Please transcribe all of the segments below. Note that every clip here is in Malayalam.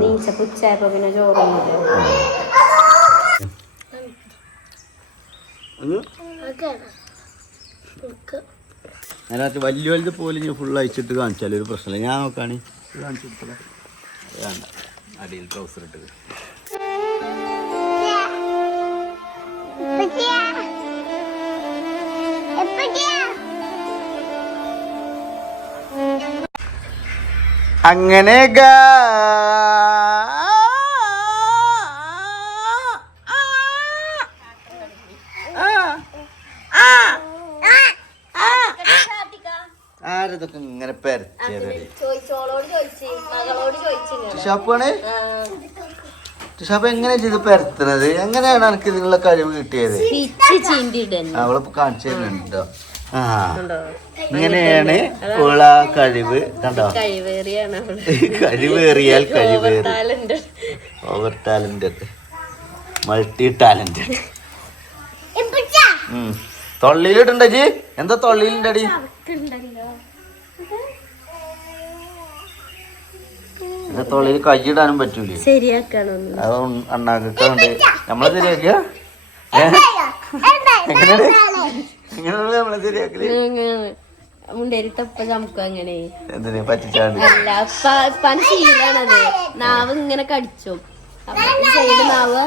നീച്ചപ്പുച്ചായപ്പോ പിന്നെ ചോറുന്നത് അതിനകത്ത് വലിയ വലുത് പോലും ഞാൻ ഫുൾ അയച്ചിട്ട് കാണിച്ചാൽ ഒരു പ്രശ്നമില്ല. ഞാൻ നോക്കാണ് കാണിച്ചു കൊടുത്തത് വേണ്ട അടിയിൽ ട്രൗസർ ഇട്ടത്. അങ്ങനെ ആരതൊക്കെ ഇങ്ങനെ പരത്തിയതേ ഷാപ്പ് എങ്ങനെ ചെയ്ത് പരത്തുന്നത്? എങ്ങനെയാണ് എനിക്ക് ഇതിനുള്ള കഴിവ് കിട്ടിയത്? അവള് കാണിച്ചു തരുന്നുണ്ടോ? ആ ഇങ്ങനെയാണ് ഉള്ള കഴിവ്. കണ്ടോ? കഴിവേറിയാൽ കഴിവേറി. Over talented, multi talented. തൊള്ളിയിലിട്ടുണ്ടോ ജി? എന്താ തൊള്ളിയിലുണ്ടടി? തൊള്ളിയിൽ കൈയിടാനും പറ്റൂലേ? അത് അണ്ണാക്കുണ്ട്. നമ്മളെ ശരിയാക്കിയ എങ്ങനെയാണ് നമ്മളെ ശരിയാക്കല്? മുണ്ടേരിത്തപ്പ നമുക്ക് അങ്ങനെ എന്തിനാ പറ്റിച്ചാണ്ട് ശീലാണത്. നാവ് ഇങ്ങനെ കടിച്ചു സൈഡ് നാവ്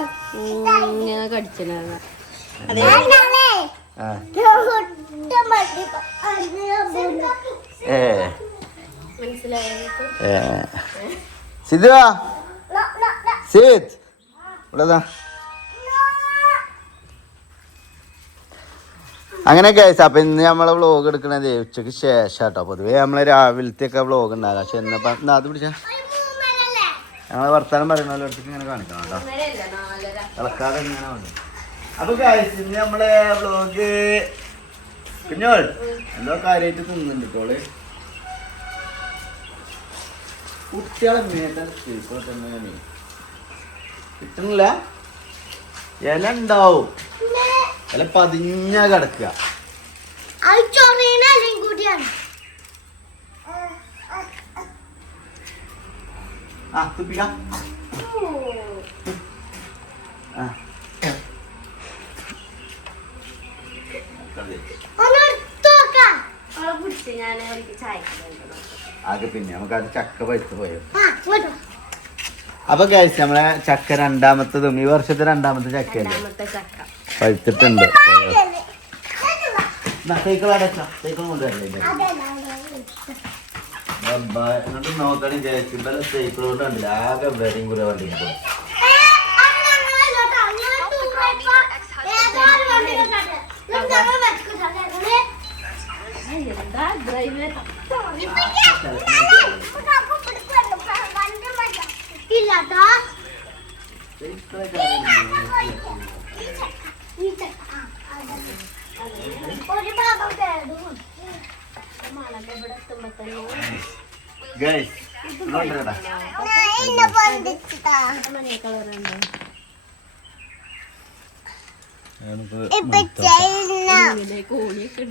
ഇങ്ങനെ കടിച്ചതാണ്. സിദ്ധുവാ സീത് ഇവിടെതാ. അങ്ങനെ ഗൈസ്, അപ്പൊ ഇന്ന് നമ്മളെ വ്ളോഗ് എടുക്കണത് ഉച്ചക്ക് ശേഷം കേട്ടോ. പൊതുവേ നമ്മളെ രാവിലത്തെ ഒക്കെ വ്ളോഗ് ഉണ്ടാകാം. പക്ഷെ എന്നപ്പോ അത് പിടിച്ച ഞങ്ങളെ വർത്താനം പറയുന്ന അടുത്തേക്ക് ഇങ്ങനെ കാണിക്കണം കേട്ടോ, ഇളക്കാതെ ഇങ്ങനെ വന്നു. അപ്പൊ ഗൈസ് ഇന്ന് നമ്മളെ വ്ളോഗ് കുഞ്ഞോൾ എന്തോ കാര്യമായിട്ട് തിന്നുന്നുണ്ട് ഇപ്പോള്. കുട്ടികളെ മേട്ടന്നെ കിട്ടുന്നില്ല. ഇല ഉണ്ടാവും, ഇല പതിഞ്ഞ കിടക്കുക. ആ തുപ്പിക്ക. അത് പിന്നെ നമുക്ക് അത് ചക്ക പഴുത്ത് പോയോ. അപ്പൊ കഴിച്ച് നമ്മളെ ചക്ക രണ്ടാമത്തതും ഈ വർഷത്തെ രണ്ടാമത്തെ ചക്കയല്ലേ പഴുത്തിട്ടുണ്ട്. സൈക്കിൾ കൊണ്ടുവരല്ലേ നോക്കണേ ചേച്ചിമ്പല സൈക്കിൾ കൊണ്ട് കണ്ടില്ല. ആകെ വരെയും കൂടെ വണ്ടി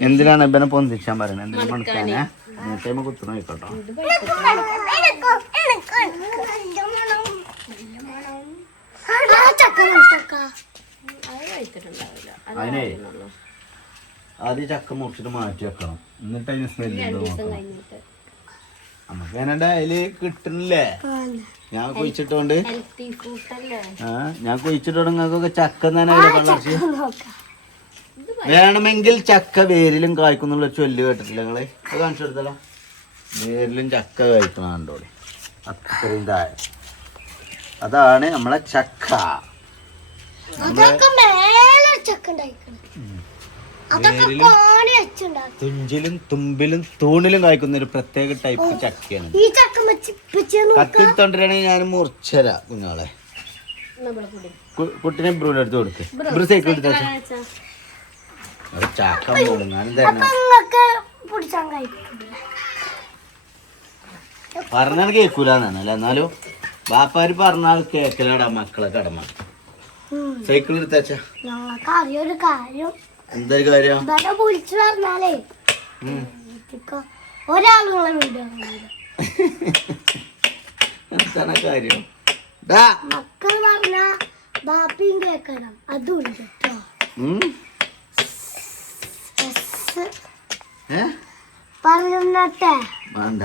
എന്തിനാണ് ഇവനെ പൊന്തിച്ചാൻ പറയുന്നത്? എന്തിനാ മണക്കാനെ മൂട്ടേമ കുത്തുന്ന നോക്കട്ടോ. അതിനെ ആദ്യം ചക്ക മുറിച്ചിട്ട് മാറ്റി വെക്കണം, എന്നിട്ട് അതിന് സ്മെല്ല് നമുക്ക് അങ്ങനെ ഡയല് കിട്ടണില്ലേ? ഞാൻ കുഴിച്ചിട്ടോണ്ട് ഞാൻ കുഴിച്ചിട്ടോണ്ട് നിങ്ങൾക്കൊക്കെ ചക്ക തന്നെ കളർച്ച് വേണമെങ്കിൽ ചക്ക വേരിലും കായ്ക്കുന്നുള്ള ചൊല്ല് കേട്ടിട്ടില്ല നിങ്ങള്? അത് കാണിച്ചു കൊടുത്തല്ലോ. വേരിലും ചക്ക കായ്ക്കണ കണ്ടോളി, അത്രയും താഴെ. അതാണ് നമ്മളെ ചക്ക. തുഞ്ചിലും തുമ്പിലും തൂണിലും കായ്ക്കുന്ന ഒരു പ്രത്യേക ടൈപ്പ് ചക്കയാണ്. കത്തിരിത്തോണ്ടിരാണെങ്കിൽ ഞാൻ മുറിച്ചര കുഞ്ഞാളെ. കുട്ടിനെ ബ്രൂടെ എടുത്ത് കൊടുക്ക്. ബ്രൂ സൈക്കിൾ എടുത്ത ചക്ക മുഴുങ്ങാനും തന്നെ പറഞ്ഞാൽ കേൾക്കൂലെന്നാണ്. അല്ല എന്നാലും ബാപ്പാര് പറഞ്ഞാൽ കേക്കലടാ മക്കളെ കടമ. സൈക്കിൾ എടുത്താച്ചാ ഞങ്ങൾക്ക് അറിയൊരു കാര്യം എന്തൊരു കാര്യം ഇവിടെ വിളിച്ചു പറഞ്ഞാലേ ഒരാളുകളെ വീഡിയോ എന്താണ് കാര്യം മക്കൾ പറഞ്ഞ ബാപ്പിയും കേക്കണം അതുണ്ട് കേട്ടോ പറഞ്ഞെ വേണ്ട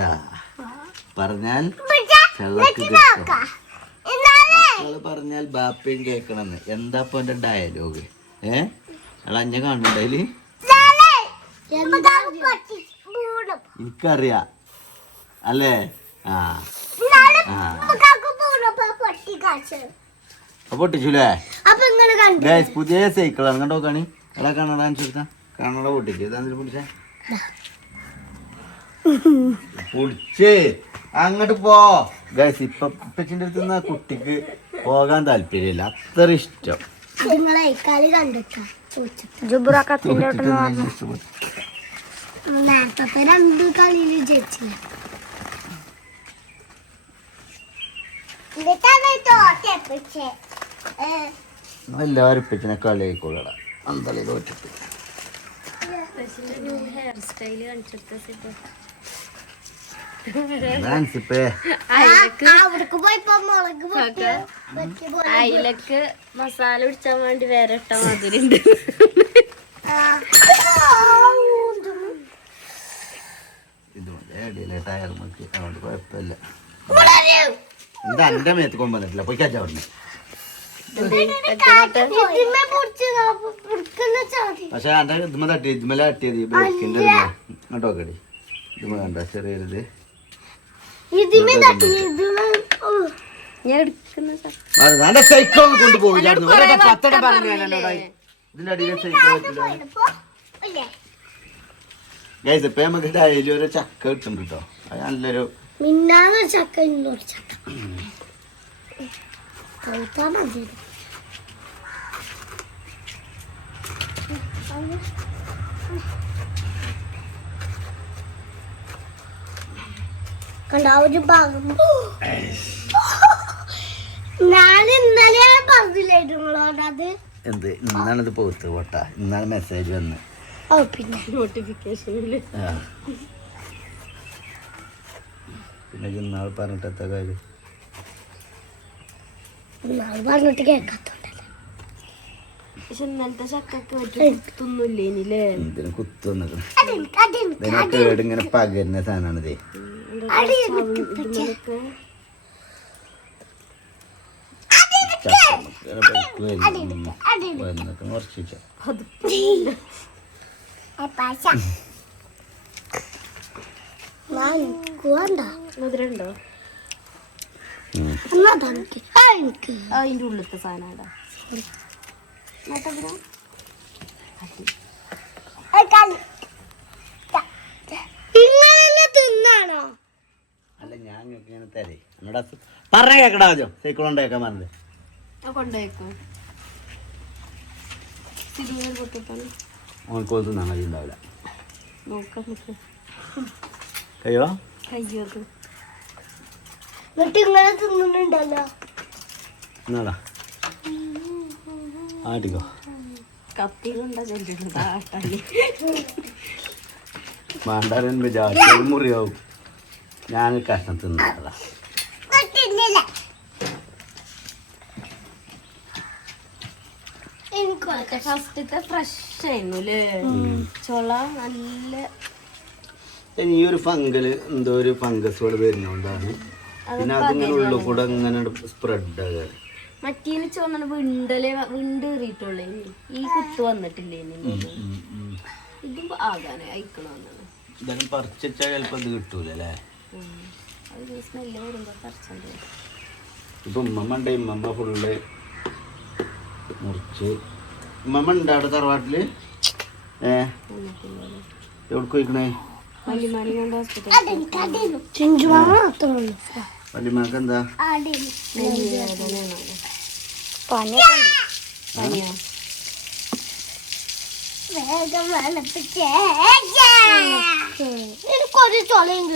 പറഞ്ഞാൽ ചെള്ളക്ക് കിട്ടും. മക്കള് പറഞ്ഞാൽ ബാപ്പയും കേക്കണെന്ന് എന്താ ഇപ്പൊ എന്റെ ഡയലോഗ് അഞ്ഞ കാണുന്നുണ്ടതില് എനിക്കറിയാ അല്ലേ പൊട്ടിച്ചൂലേ ഗൈസ് പുതിയ സൈക്കിളാണ് കണ്ടോ കാണി എടാ കണ്ണട കാണിച്ചു കൊടുത്താ കണ്ണട പൊട്ടിച്ചു ഇതാ പൊടിച്ചേ പൊടിച്ച് അങ്ങോട്ട് പോ ഗൈസ് ഇപ്പച്ചിന്റെ അടുത്ത് നിന്ന് കുട്ടിക്ക് പോകാൻ താല്പര്യമില്ല അത്ര ഇഷ്ടം കളി കണ്ടിട്ടാ നേരത്തെ രണ്ട് കളിയിൽ ജയിച്ചില്ല എല്ലാവരും ഇപ്പച്ചിനെ കളി ആയിക്കോളടാ അന്തളി തോറ്റിട്ട് ഹെയർ സ്റ്റൈല് കാണിച്ചെടുത്ത അയിലക്ക് മസാല പിടിച്ചാൻ വേണ്ടി വേറെ ഇട്ട മാതിരി ഉണ്ട് ഇതുകൊണ്ട് ടയർ നോക്കി അതുകൊണ്ട് കുഴപ്പമില്ല എന്താ എന്റെ മേത്ത് കൊമ്പന്നിട്ടില്ല പോയി കച്ചാ പറഞ്ഞു പക്ഷെ എന്റെ ഇതുമ തട്ടി ഇതുമല തട്ടിയത് ബ്രേക്കിന്റെ കേട്ടോ കടി ഇതുമ കണ്ട ചെറിയൊരിത് സൈക്കിൾ കൊണ്ടുപോകും ഇതിന്റെ അടിയിൽ സൈക്കിൾ ഗൈസ് ഇപ്പൊ നമുക്ക് ഡയലി ഒരു ചക്ക കിട്ടുന്നുണ്ട് കേട്ടോ അത് നല്ലൊരു മിന്നാന്നൊരു ചക്ക ഇന്നൊരു ചക്ക മതി കണ്ട ഒരു ഭാഗം ഞാൻ ഇന്നലെ പറഞ്ഞില്ലായിരുന്നു അത് എന്ത് ഇന്നാണിത് പോത്ത് പോട്ട ഇന്നാണ് മെസ്സേജ് വന്ന് പിന്നെ നോട്ടിഫിക്കേഷനില് പിന്നെ ഇന്നാൾ പറഞ്ഞിട്ട് എത്ര കാര്യം പറഞ്ഞിട്ട് കേൾക്കാത്തോണ്ടല്ലേ പക്ഷെ ഇന്നലത്തെ ചക്കൊക്കെ കുത്തൊന്നുമില്ലേ എന്തിനും കുത്തു ഇതിനൊക്കെ ഇങ്ങനെ പകരുന്ന സാധനമാണ് ഇതേ കുറച്ച് മധുരണ്ടോ അതിന്റെ ഉള്ളിലത്തെ സാധനം തിന്നാണോ അല്ല ഞാൻ ഇങ്ങനെ തരേ എന്നോട് പറഞ്ഞ കേക്കടാ ആദ്യം സൈക്കിൾ ഉണ്ടാക്കാൻ പറഞ്ഞത് കൊണ്ടുപോയിക്കോ ഓനക്കോ തിന്നാൻ കഴിയുണ്ടാവില്ല നോക്കാം കഴിയോ കയ്യോത് എന്നിട്ട് ഇങ്ങനെ തിന്നുന്നുണ്ടല്ലോ എന്നാടാ ആട്ടിക്കോ കത്തി കൊണ്ടാ ചെല്ലുന്നത് മാണ്ടാരൻ വിചാരിച്ച മുറിയാവും ഞാൻ കഷ്ണം തിന്നതാ ഫസ്റ്റത്തെ ഫ്രഷ് ആയിരുന്നു അല്ലേ ചൊള നല്ല ഈ ഒരു ഫംഗല് എന്തോ ഒരു ഫംഗസ് പോലെ വരുന്നോണ്ടാണ് പിന്നെ അതിങ്ങനെ ഉള്ളിൽ കൂടെ ഇങ്ങനെ സ്പ്രെഡ് ആകാറ് മറ്റീന് ചോന്ന വിണ്ടേറിയിട്ടുള്ളേ ഈ കുത്ത് വന്നിട്ടില്ലേ ഇതും ആകാനെ അയക്കണമെന്നാണ് ഇതെല്ലാം പറിച്ചാൽ ചിലപ്പോൾ ഇത് കിട്ടൂല അല്ലേ അത് സ്മെല്ല് വരുമ്പോ പറിച്ചോണ്ട് ഇപ്പൊ ഉമ്മമ്മ ഉമ്മമ്മ ഫുള്ള് മുറിച്ച് ഉമ്മമ്മ ഉണ്ട് അവിടെ തറവാട്ടില് എവിടെ പോയിക്കണേ വല്യമാനി കൊണ്ട് ഹോസ്പിറ്റലിൽ വല്യമാക്ക് എന്താ പനിയോ എനിക്കൊരു ചൊളയും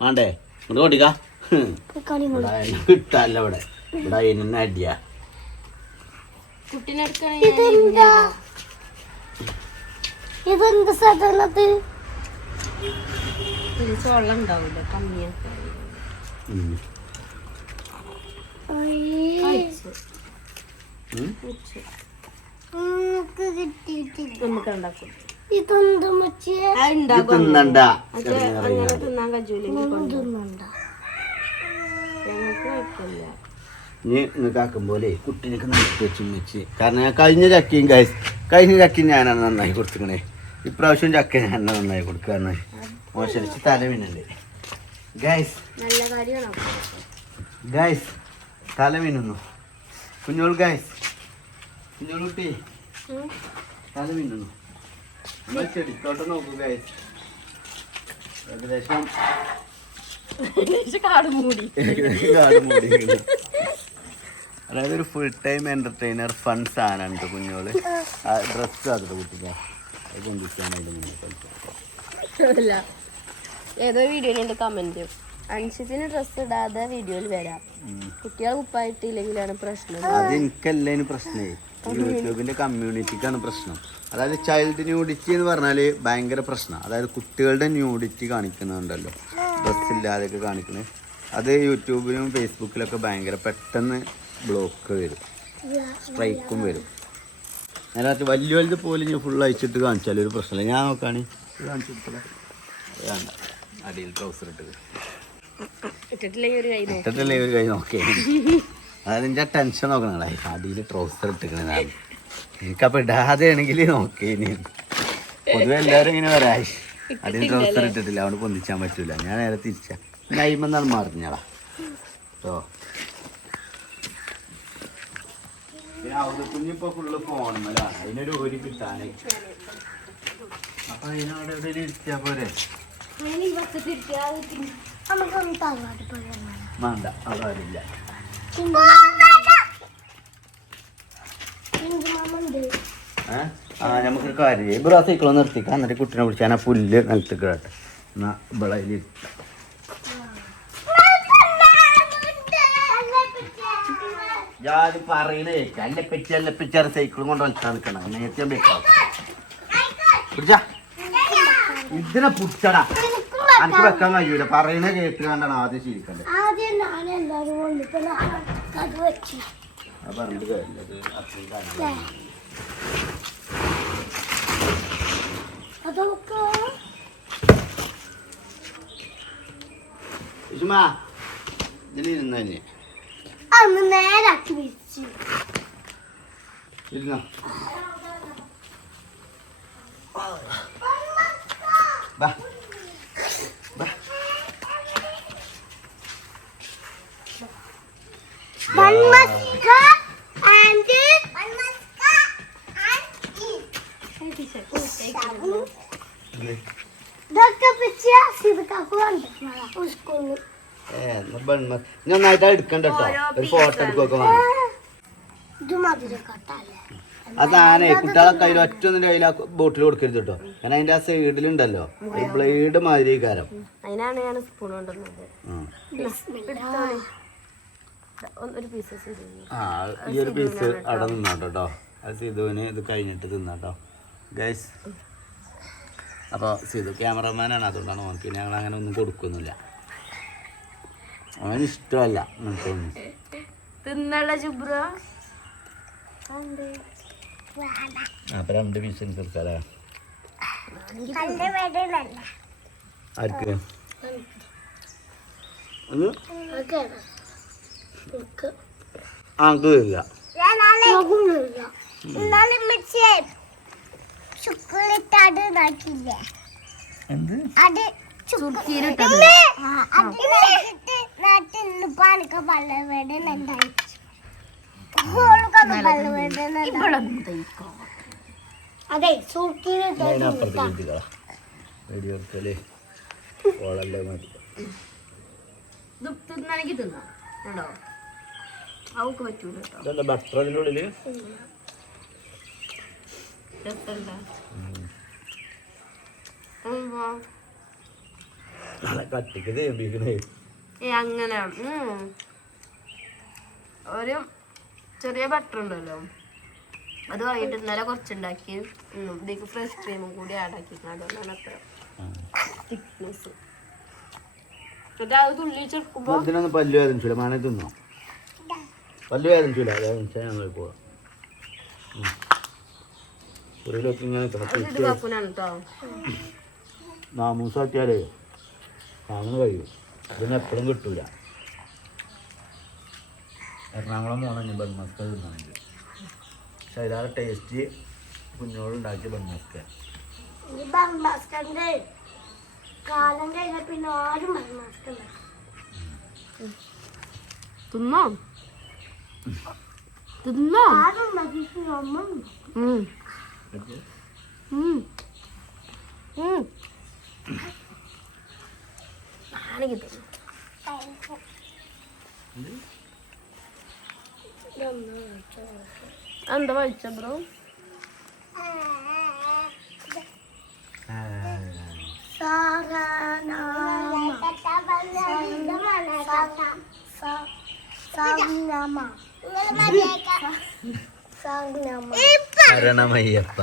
വേണ്ടേ ഇങ്ങോട്ട് കൊട്ടിക്കാ കിട്ടല്ല ഇവിടെ ഇവിടെ അതിനെ അടിയാ. ഇതെന്താ ഇതെന്ത് സാധനത്? ചോളം ഉണ്ടാവില്ല കമ്മിയാ. നമുക്ക് ഉണ്ടാക്കും. ഇതെന്താ മച്ചിയെ? തിന്നണ്ട. അങ്ങനെ തിന്നാൻ കജൂലെങ്കിൽ തിന്നണ്ട. ഞങ്ങൾക്ക് കുഴപ്പമില്ല. ഇനി നിങ്ങൾക്ക് ആക്കുമ്പോലെ കുട്ടീനൊക്കെ നിർത്തി വെച്ച് വെച്ച്. കാരണം ഞാൻ കഴിഞ്ഞ ചക്കയും ഞാനാണ് നന്നായി കൊടുത്തിക്കണേ. ഇപ്രാവശ്യം ചക്ക ഞാൻ നന്നായി കൊടുക്കുക. മോശടിച്ച് തല വീണല്ലേ ഗൈസ്. നല്ല കാര്യമാണോ ഗൈസ്? തല വീണുന്നു കുഞ്ഞോൾ. ഗൈസ് കുഞ്ഞോൾ കുട്ടി തല വീണുന്നു. ചെടിത്തോട്ടം നോക്കൂ ഗൈസ്. ഏകദേശം കാട് മൂടി. അതായത് ഒരു ഫുൾ ടൈം എന്റർടൈനർ ഫൺ സാധനമാണ് കുഞ്ഞോള്. ഡ്രസ്സ് അതിട്ട് കുട്ടിക്കാൻ അത് കൊണ്ടിരിക്കാനായിട്ട് ഏതോ വീഡിയോയിലുണ്ട് കമന്റ്, അൻഷിത്തിന് ഡ്രസ്സ് ഇടാതെ വീഡിയോയിൽ വരാം, കുട്ടികൾ ഉപ്പായിട്ടില്ലെങ്കിലാണ് പ്രശ്നം. അത് എനിക്കല്ലേന് പ്രശ്നമേ, യൂട്യൂബിന്റെ കമ്മ്യൂണിറ്റിക്കാണ് പ്രശ്നം. അതായത് ചൈൽഡ് ന്യൂഡിറ്റി എന്ന് പറഞ്ഞാൽ ഭയങ്കര പ്രശ്നം. അതായത് കുട്ടികളുടെ ന്യൂഡിറ്റി കാണിക്കുന്നുണ്ടല്ലോ, ഡ്രസ്സില്ലാതെയൊക്കെ കാണിക്കുന്നത്. അത് യൂട്യൂബിലും ഫേസ്ബുക്കിലൊക്കെ ഭയങ്കര പെട്ടെന്ന് ബ്ലോക്ക് വരും, സ്ട്രൈക്കും വരും. അതിനകത്ത് വലിയ വലുത് പോലും ഞാൻ ഫുൾ അയച്ചിട്ട് കാണിച്ചാലും ഒരു പ്രശ്നമില്ല. ഞാൻ നോക്കുകയാണെങ്കിൽ കാണിച്ചു കൊടുത്തത് വേണ്ട, അടിയിൽ ട്രൗസർ ഇട്ടിട്ടില്ലേ ഒരു കൈ നോക്കേ. അതായത് എൻ്റെ ടെൻഷൻ നോക്കണേ, അടിയിൽ ട്രൗസർ ഇട്ടിക്കണതാണ്. എനിക്കപ്പോൾ ഇടാതെ ആണെങ്കിൽ നോക്കേ. ഇനി പൊതുവെ എല്ലാവരും ഇങ്ങനെ വരാ അടിയിൽ ട്രൗസർ ഇട്ടിട്ടില്ല, അവിടെ പൊന്തിച്ചാൻ പറ്റൂല. ഞാൻ നേരെ തിരിച്ചാ നൈമെന്നാണ് മാറിഞ്ഞാടാ കേട്ടോ. കുഞ്ഞിപ്പോ ഫുള്ള് ഫോണുമല്ല, അതിനൊരു ഒരു കിട്ടാനേ. അപ്പൊ അതിനവിടെ എവിടെ ഇരിക്കാ പോരെ? വേണ്ട, അതാരില്ല. നമുക്കൊരു കാര്യം ഇവിടെ സൈക്കിളോ നിർത്തിക്കാം, എന്നിട്ട് കുട്ടീനെ വിളിച്ചാൽ ആ പുല്ല് നിലത്ത് കിടട്ടെ. എന്നാ ഇവിടെ ജാതി പറയണേ അല്ലപ്പിച്ചാറ് സൈക്കിളും കൊണ്ട് വലിച്ചാൽ നിൽക്കണം. നേരത്തെ വെക്കാം പിടിച്ചാ ഇതിനെ പിടിച്ചടാ. എനിക്ക് വെക്കാൻ കഴിയൂല, പറയണ കേട്ട് കണ്ടാണ് ആദ്യം ശീലിക്കണ്ടേ. പറഞ്ഞിട്ട് കാര്യമില്ല. ഇതിലിരുന്നേ നേരാക്കി വെച്ചു ഇരുന്നോ. നന്നായിട്ട് എടുക്കണ്ട കേട്ടോ, ഒരു ഫോട്ടോ എടുക്കൊക്കെ വേണം. അതാണേ കുട്ടികളെ കയ്യിൽ ഒറ്റൊന്നിന്റെ കയ്യിൽ ആ ബോട്ടിൽ കൊടുക്കരുത് കേട്ടോ. കാരണം അതിന്റെ ആ സൈഡിലുണ്ടല്ലോ ബ്ലേഡ് മാതിരി കാരം. അതിനാണ് ഞാൻ സ്പൂൺ കൊണ്ടുവന്നത്. ഈ ഒരു പീസ് അവിടെ നിന്നോട്ടോ കേട്ടോ. അത് സിധുവിന് ഇത് കഴിഞ്ഞിട്ട് തിന്നാട്ടോ ഗൈസ്. അപ്പോൾ സിധു ക്യാമറമാനാണ്, അതുകൊണ്ടാണ് ഓർക്ക് ഞങ്ങൾ അങ്ങനെ ഒന്നും കൊടുക്കുന്നില്ല. അവന് ഇഷ്ടമല്ല അപ്പൊ 2 പീസ് എനിക്ക് എടുക്കാല്ലേ? ആർക്ക്? തരില്ല. എന്ത് അതെ ബട്ടർ അതിൻ്റെ ഉള്ളില് കട്ടിക്ക് തേമ്പിക്കണേ. അങ്ങനെ ഒരു ചെറിയ ബട്ടർ ഉണ്ടല്ലോ, അത് വാങ്ങിയിട്ട് ഇന്നലെ കുറച്ചുണ്ടാക്കി ഇതിലേക്ക് ഫ്രഷ് ക്രീമും കൂടി ആഡാക്കി, അതുകൊണ്ടാണ് അത്ര തിക്നെസ്. എന്നിട്ട് അത് തുള്ളി ചെറുക്കുമ്പോൾ ഇതിനൊന്നും പല്ല് വേദനിച്ചില്ല, മാനെ തിന്നോ? പല്ല് വേദനിച്ചില്ല, വേദനിച്ചാൽ ഞങ്ങൾ പോവാം. ഒരു ഇങ്ങനെ ഇത് കാക്കുനാണ് കേട്ടോ. നാമൂസാക്കിയാലേ അങ്ങനെ കഴിയും, ഇതിന് എപ്പോഴും കിട്ടൂല. എറണാകുളം പോകണം ബൺമസ്ക തിന്നാണെങ്കിൽ, പക്ഷെ അതിലാറ് ടേസ്റ്റ് കുഞ്ഞോളുണ്ടാക്കിയ ബൺമസ്ക. ഈ ബൺമസ്കന്റെ കാലം കഴിഞ്ഞ പിന്നെ ആരും ബൺമസ്ക തിന്നോ തിന്നോ ആരും മതിക്കും. എന്താ കഴിച്ച ബ്രോ? ശരണമയ്യപ്പ.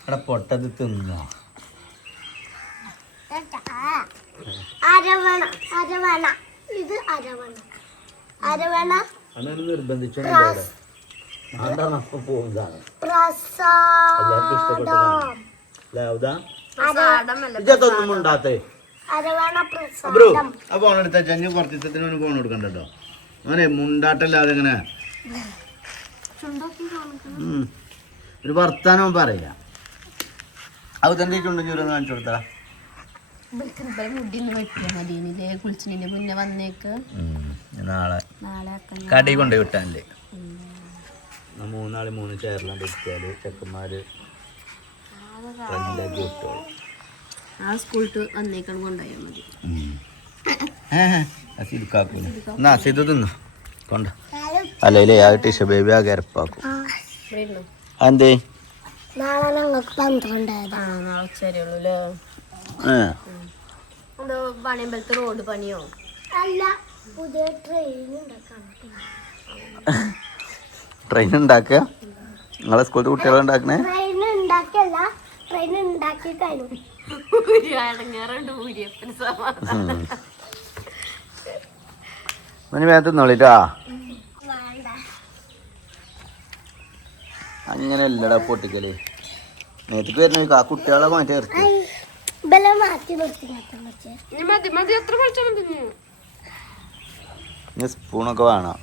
അവിടെ പൊട്ടത് തിന്നോ? അരവണ അരവണ ഇത് അരവണ അരവണ അങ്ങനെ നിർബന്ധിച്ചോണ്ടാണ് പോകുന്നതാണ്. എല്ലാവർക്കും ഇഷ്ടപ്പെട്ടതാണ്. ഇതൊന്നും ഉണ്ടാത്തേ ബ്രോ. ആ ഫോൺ എടുത്ത ചഞ്ഞ് കുറച്ച് ദിവസത്തിന് ഫോൺ കൊടുക്കണ്ട കേട്ടോ. അങ്ങനെ മുണ്ടാട്ടല്ലാതെ ഇങ്ങനെ ഒരു വർത്താനം പറയാ. അത് തന്നെ ചുണ്ടും ചൂരൊന്ന് കാണിച്ചു കൊടുത്താ കുളിച്ചിന്റെ മുന്നേ വന്നേക്ക്. നാളെ നാളെ കടി കൊണ്ടുപോയി വിട്ടാല്ലേ. 3 നാള് 3 ചെയറിലാണ്ട് ഇരിക്കാല് ചെക്കന്മാര് ആ സ്കൂളിട്ട് വന്നേക്കാണ് കൊണ്ടുപോയാൽ മതി. ഇത് തിന്നു കൊണ്ട അല്ലേ ആ ടിഷ ബേബി ആ ഗരപ്പാക്കും. എന്തേ നാളെ ഞങ്ങൾക്ക് 12 നാളെ ഉച്ചവരെയുള്ളൂ എന്തോ പണിയമ്പലത്തെ റോഡ് പണിയോ അല്ല പുതിയ ട്രെയിൻ ഉണ്ടാക്കാൻ. ട്രെയിൻ ഉണ്ടാക്കുക നിങ്ങളെ സ്കൂളിൽ കുട്ടികളെ ഉണ്ടാക്കണേ? ട്രെയിൻ ഉണ്ടാക്കിയല്ല, ട്രെയിൻ ഉണ്ടാക്കി കഴിഞ്ഞു. മേത്തുന്നോളിട്ടാ. അങ്ങനെ അല്ലടാ പൊട്ടിക്കല്. മേത്തേക്ക് വരുന്ന ആ കുട്ടികളെ മാറ്റി നിർത്തി സ്പൂണൊക്കെ വേണം.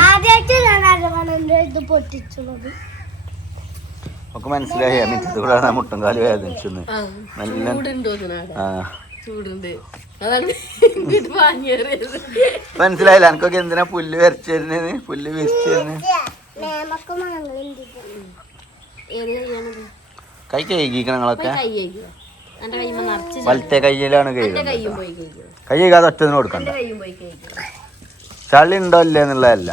ആദ്യമായിട്ട് ഞാൻ അരവണന്റെ ഇത് പൊട്ടിച്ചുള്ളത്. ഒക്കെ മനസ്സിലായി. മിറ്റത്ത് കൂടെ മുട്ടും കാല് വേദനിച്ചെന്ന്. മനസ്സിലായില്ല എനിക്കൊക്കെ എന്തിനാ പുല്ല് വരച്ചിരുന്നത്, പുല്ല് വിരിച്ചിരുന്നത്. കൈ കഴുകിക്കണം നിങ്ങളൊക്കെ. വലത്തെ കയ്യിലാണ് കഴുകുന്നത്. കൈ കഴുകാതെ ഒറ്റതിന് കൊടുക്കണ്ട. ചളി ഉണ്ടോ ഇല്ലേ എന്നുള്ളതല്ല,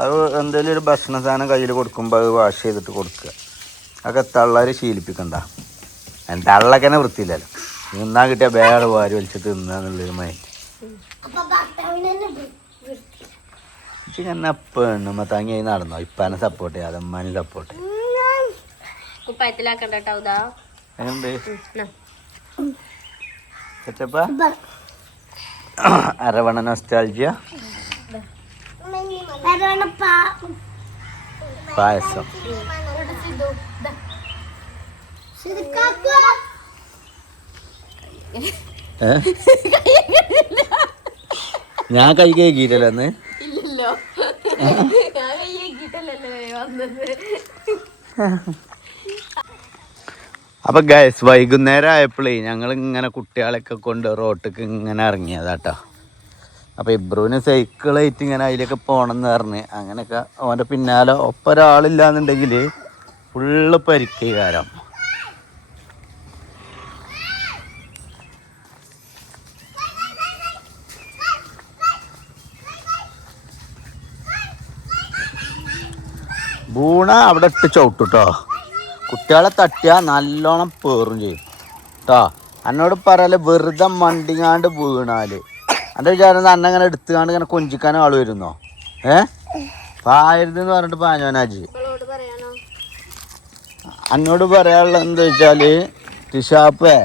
അത് എന്തെങ്കിലും ഒരു ഭക്ഷണ സാധനം കയ്യിൽ കൊടുക്കുമ്പോൾ അത് വാഷ് ചെയ്തിട്ട് കൊടുക്കുക. അതൊക്കെ തള്ളാര് ശീലിപ്പിക്കണ്ട. തള്ളൊക്കെ തന്നെ വൃത്തിയില്ലല്ലോ. തിന്നാൻ കിട്ടിയ വേറെ വാരി വലിച്ചിട്ട് തിന്നാന്നുള്ളൊരു മൈൻഡ്. ഇങ്ങനെ പെണ്ണുമ്മ തങ്ങി നടന്നോ? ഇപ്പാനെ സപ്പോർട്ട് ചെയ്യാതെ അമ്മാനെ സപ്പോർട്ട് ചെയ്യാം. അരവണ നൊസ്റ്റാൾജിയ പായസം. ഞാൻ കൈ കഴുകിയിട്ടല്ലോ അന്ന്. ഇല്ലല്ലോ, ഞാൻ കൈ കഴുകിയിട്ടല്ലോ വന്നത്. അപ്പൊ ഗൈസ് വൈകുന്നേരം ആയപ്പോഴേ ഞങ്ങൾ ഇങ്ങനെ കുട്ടികളെയൊക്കെ കൊണ്ട് റോട്ടിക്ക് ഇങ്ങനെ ഇറങ്ങിയതാട്ടോ. അപ്പൊ ഇബ്രുവിന് സൈക്കിളായിട്ട് ഇങ്ങനെ അതിലേക്ക് പോകണമെന്ന് പറഞ്ഞ് അങ്ങനെയൊക്കെ അവൻ്റെ പിന്നാലെ ഒപ്പം ഒരാളില്ലാന്നുണ്ടെങ്കിൽ ഫുള്ള് പരിക്കേകാരം. ബൂണ അവിടെ ഇട്ട് ചവിട്ടുട്ടോ. കുട്ടികളെ തട്ടിയാൽ നല്ലോണം പേറും ചെയ്യും കേട്ടോ. എന്നോട് പറയല് വെറുതെ മണ്ടിങ്ങാണ്ട് വീണാല് എൻ്റെ വിചാരം അന്നങ്ങനെ എടുത്തുകാണ്ട് ഇങ്ങനെ കൊഞ്ചിക്കാൻ ആൾ വരുന്നോ? പായരുതെന്ന് പറഞ്ഞിട്ട് പാഞ്ഞോനാജി. എന്നോട് പറയാനുള്ള എന്താ വെച്ചാല് ടിഷാപ്പേ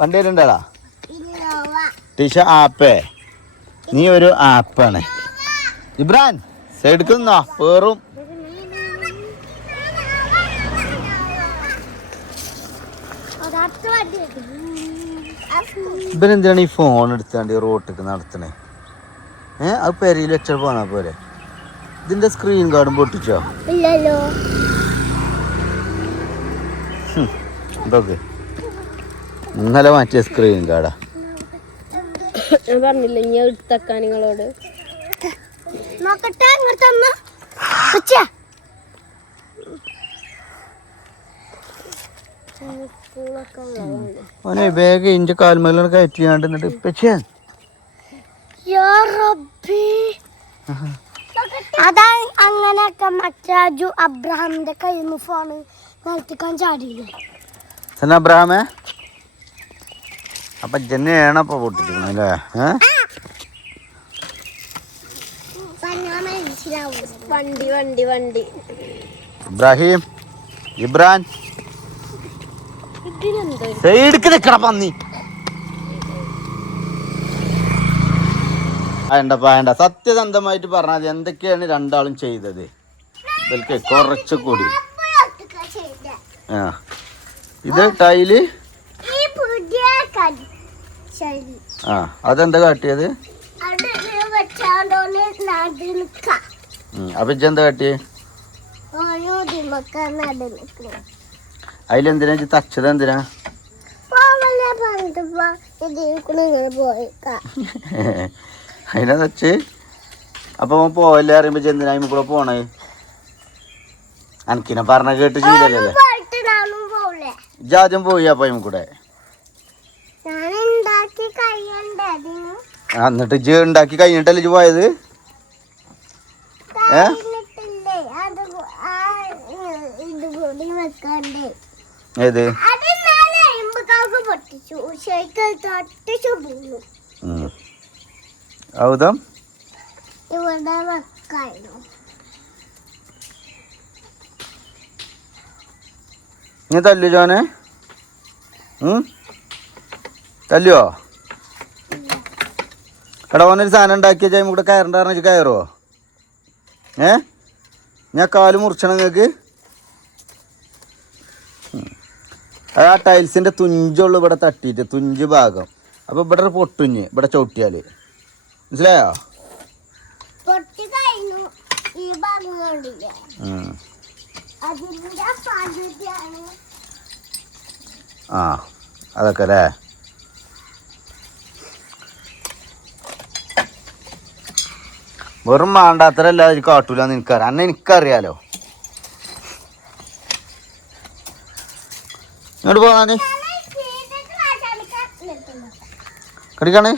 വണ്ടി വരുന്നുണ്ടാ ടിഷ ആപ്പേ നീ ഒരു ആപ്പാണ്. ഇബ്രാൻ സൈഡിക്കുന്നോ പേറും. ഇവനെന്തിനാണ് ഈ ഫോൺ എടുത്താണ്ട് റോട്ടിക്ക് നടത്തണേ? അത് പെരയിൽ വെച്ചാൽ പോന്നാ പോരെ. ഇതിന്റെ സ്ക്രീൻ ഗാർഡും പൊട്ടിച്ചോ? ഇതൊക്കെ ഇന്നലെ മാറ്റിയ സ്ക്രീൻ ഗാർഡാ. പറഞ്ഞില്ല ഇനി എടുത്തക്കാൻ നിങ്ങളോട്. ഓനെ ബാഗ് ഇഞ്ച കാൽമേലാണ് കയറ്റിയാണ്ട് എന്നിട്ട് ഇപ്പച്ചാ അതാ അങ്ങനെയൊക്കെ മറ്റാജു അബ്രഹാമിന്റെ കയ്യിൽ നിന്ന് ഫോണ് നിലത്തിക്കാൻ ചാടിയില്ലേ അബ്രഹാമേ? അപ്പൊ ജന്നെയാണ് അപ്പൊ പൊട്ടിച്ചിരിക്കണല്ലേ? വണ്ടി വണ്ടി വണ്ടി. ഇബ്രാഹിം ഇബ്രാൻ സൈഡിക്ക് നിക്കണ പന്നി. വേണ്ട സത്യസന്ധമായിട്ട് പറഞ്ഞാൽ എന്തൊക്കെയാണ് രണ്ടാളും ചെയ്തത്? ഇവർക്ക് കുറച്ചുകൂടി ഇത് ടൈല്. അതെന്താ കാട്ടിയത്? അപ്പൊ ഇജ്ജെന്താ കാട്ടിയേ? അതിലെന്തിനാ തച്ചത്? എന്തിനാ അതിനാ തച്ച്? അപ്പൊ പോവല്ലേ അറിയുമ്പോ എന്തിനാ കൂടെ പോണേ? അനക്കിനെ പറഞ്ഞ കേട്ട് ചെയ്തല്ലേ? ജാദ്യം പോയി അപ്പൊ കൂടെ. എന്നിട്ട് ഇജ്ജ് ഉണ്ടാക്കി കഴിഞ്ഞിട്ടല്ലേ ഇജ്ജ് പോയത്? ഏത് ഔദം നീ തല്ലു ജോനെ? തല്ലുവോ? എടാ ഓനൊരു സാധനം ഉണ്ടാക്കിയ ചായ കൂടെ കയറണ്ടായിരുന്നു. കയറുവോ? ഞാൻ കാല് മുറിച്ചണം നിങ്ങൾക്ക്. അത് ആ ടൈൽസിന്റെ തുഞ്ചുള്ളു ഇവിടെ തട്ടിയിട്ട് തുഞ്ച് ഭാഗം. അപ്പൊ ഇവിടെ ഒരു പൊട്ടുഞ്ഞ് ഇവിടെ ചവിട്ടിയാല് മനസ്സിലായോ? ആ അതൊക്കെ അല്ലേ. വെറും മാണ്ടാത്തരല്ല കാട്ടൂലെന്ന് എനിക്കറിയാം. അന്നെ എനിക്കറിയാലോ. ഇങ്ങോട്ട് പോകാന് കടിക്കാണ്.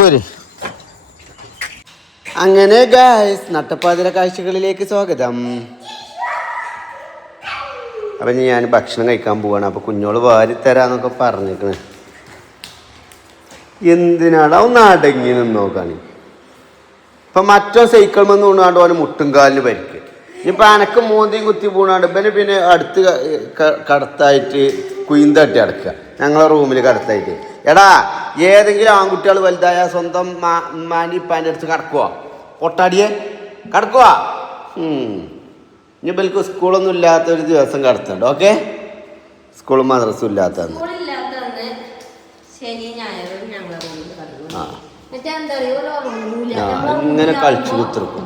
പോര്. അങ്ങനെ ഗായ്സ് നട്ടപ്പാതിര കാഴ്ചകളിലേക്ക് സ്വാഗതം. അപ്പം ഞാൻ ഭക്ഷണം കഴിക്കാൻ പോവാണ്. അപ്പോൾ കുഞ്ഞോള് വാരിത്തരാന്നൊക്കെ പറഞ്ഞേക്കണ്. എന്തിനാണ് ഒന്ന് അടങ്ങി നിന്ന് നോക്കാണ്. ഇപ്പം മറ്റോ സൈക്കിൾ വന്ന് വീണാണ്ട് ഓന് മുട്ടുംകാലിന് പരിക്ക്. ഇനിയിപ്പോൾ അനക്ക് മോന്തിയും കുത്തി വീണാണ്ട് ഇവന് പിന്നെ അടുത്ത് കടത്തായിട്ട് കുയിന്തട്ടി അടക്കുക ഞങ്ങളെ റൂമിൽ കടത്തായിട്ട്. എടാ ഏതെങ്കിലും ആൺകുട്ടികൾ വലുതായ സ്വന്തം മാനി പാൻ്റെ അടുത്ത് കടക്കുവോ? പൊട്ടാടിയെ കടക്കുവാ. ഇനി ബൽക്ക് സ്കൂളൊന്നും ഇല്ലാത്തൊരു ദിവസം കടത്തുണ്ട്. ഓക്കെ, സ്കൂളും മദ്രസും ഇല്ലാത്തന്ന് ഇങ്ങനെ കളിച്ചു കുത്തിർക്കും.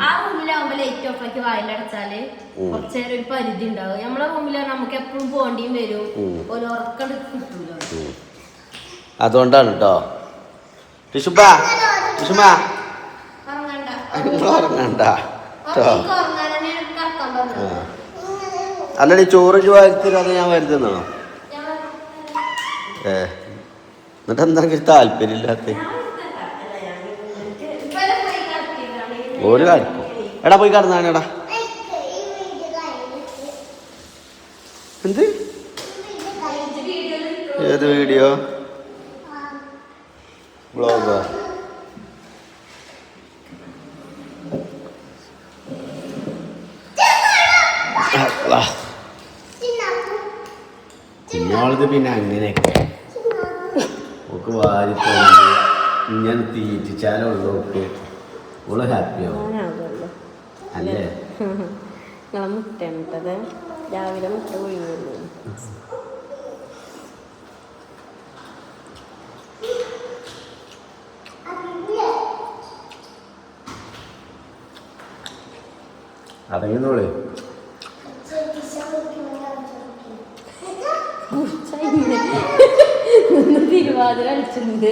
അതുകൊണ്ടാണ് കേട്ടോ. ടിഷുബ ഉറങ്ങണ്ട കേട്ടോ. അല്ലടി ചോറ് വാരത്തില്ലാതെ ഞാൻ വരുത്തുന്നാണോ? എന്നിട്ട് എന്തെങ്കിലും താല്പര്യമില്ലാത്ത ഒരു കാര്യം. എടാ പോയി കിടന്നാണെടാ. എന്ത് ഏത് വീഡിയോ? വ്ളോഗോ? ഇന്നോളത് പിന്നെ അങ്ങനെയൊക്കെ ഒക്കെ വാരി ഇങ്ങനെ തീറ്റിച്ചാലുള്ളൂ. ഓള് ഹാപ്പിയാവും അല്ലേ? നിങ്ങളെ മുട്ട രാവിലെ മുട്ട ഒഴിഞ്ഞു. അടങ്ങുന്നോളെ തിരുവാതിര കളിച്ചിട്ടുണ്ട്.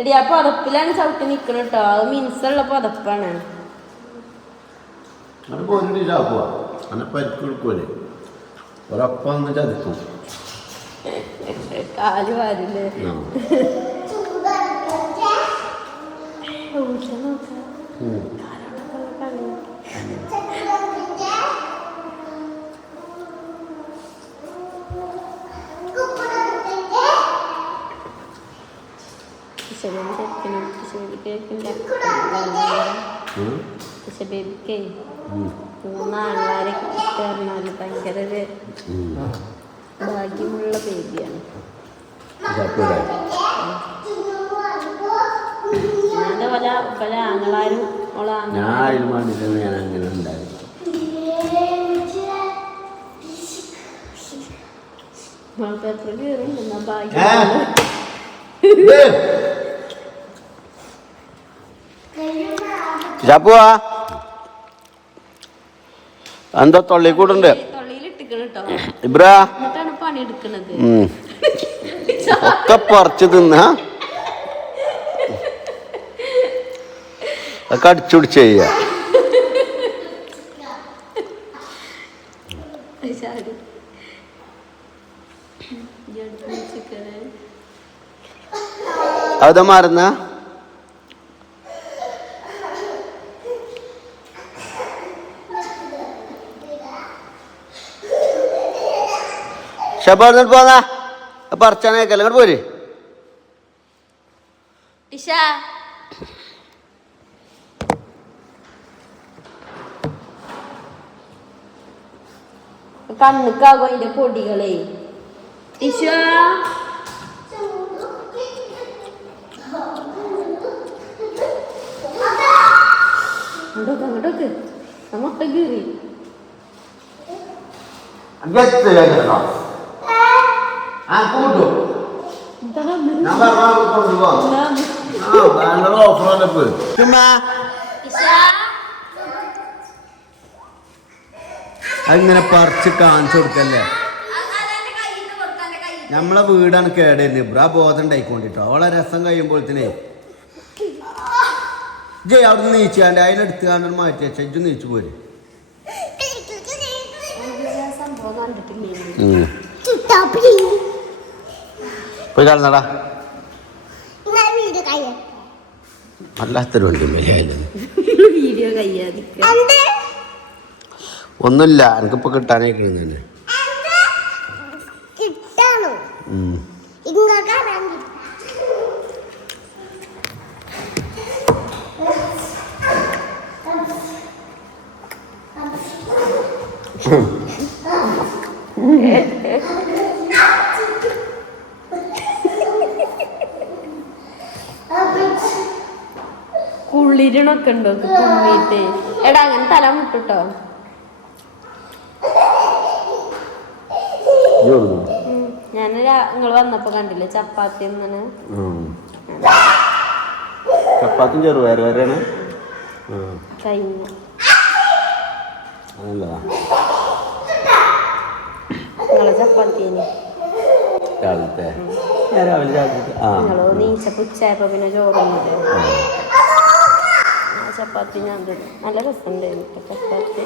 എടി ആ പതപ്പിലാണ് ചവിട്ടി നിക്കണ കേട്ടോ. അത് മിൻസുള്ള പതപ്പാണ്. കാല് വാരില്ലേ? ബേബിക്ക് 3 ആൾക്കാരെ കിട്ടാറുണ്ട്. ഭയങ്കര ഭാഗ്യമുള്ള ബേബിയാണ്. ഞാൻ്റെ പല ആങ്ങളാരും പേപ്പർ കയറും. എന്നാ ഭാഗ്യം എന്താ തൊള്ളി കൂടെ ഇബ്രാ പണിയെടുക്കണത് ഒക്കെ പറിച്ചു തിന്ന ഒക്കെ അടിച്ചുടിച്ച് ചെയ്യ. അത് മറന്ന ഷബാർന്നിട്ട് പോന്നാ പറിച്ചാനേക്കല്ല. ഇങ്ങോട്ട് പോര്. കണ്ണുക്കാകും അതിന്റെ പൊടികളെ. ടിഷ അങ്ങോട്ടൊക്കെ അങ്ങോട്ട് കീറി അതിങ്ങനെ പറിച്ച് കാണിച്ചു കൊടുക്കല്ലേ. നമ്മളെ വീടാണ് കേടരുന്നത്. ഇബ്രാ ബോധം ഉണ്ടായിക്കൊണ്ടിട്ടോ. അവളെ രസം കഴിയുമ്പോഴത്തേനെ ജയ് അവിടെ നീച്ചാണ്ട് അതിനെടുത്ത് കാണാൻ മാറ്റി വെച്ച ഇജ്ജ് നീച്ചു പോര്. പോയി കാണുന്നടാ. വല്ലാത്തൊരു വണ്ടി വീഡിയോ കയ്യാതിക്ക ഒന്നുമില്ല. എനിക്കിപ്പോ കിട്ടാനേക്കണ തന്നെ കുളിരണൊക്കെ ഉണ്ടോ തുമ്മിട്ട്? എടാ അങ്ങനെ തല മുട്ടോ. ഞാൻ നിങ്ങൾ വന്നപ്പോ കണ്ടില്ലേ ചപ്പാത്തി എന്നാണ്. ചപ്പാത്തിയും ചെറുപയർ വരെയാണ് കഴിഞ്ഞ നിങ്ങളെ ചപ്പാത്തിന് രാവിലത്തെ നിങ്ങള് നീച്ചപ്പോ ഉച്ചയായപ്പോ പിന്നെ ചോറുന്നത് ചപ്പാത്തി ഞാൻ തിന്നു. നല്ല രസമുണ്ടായിരുന്നു ചപ്പാത്തി.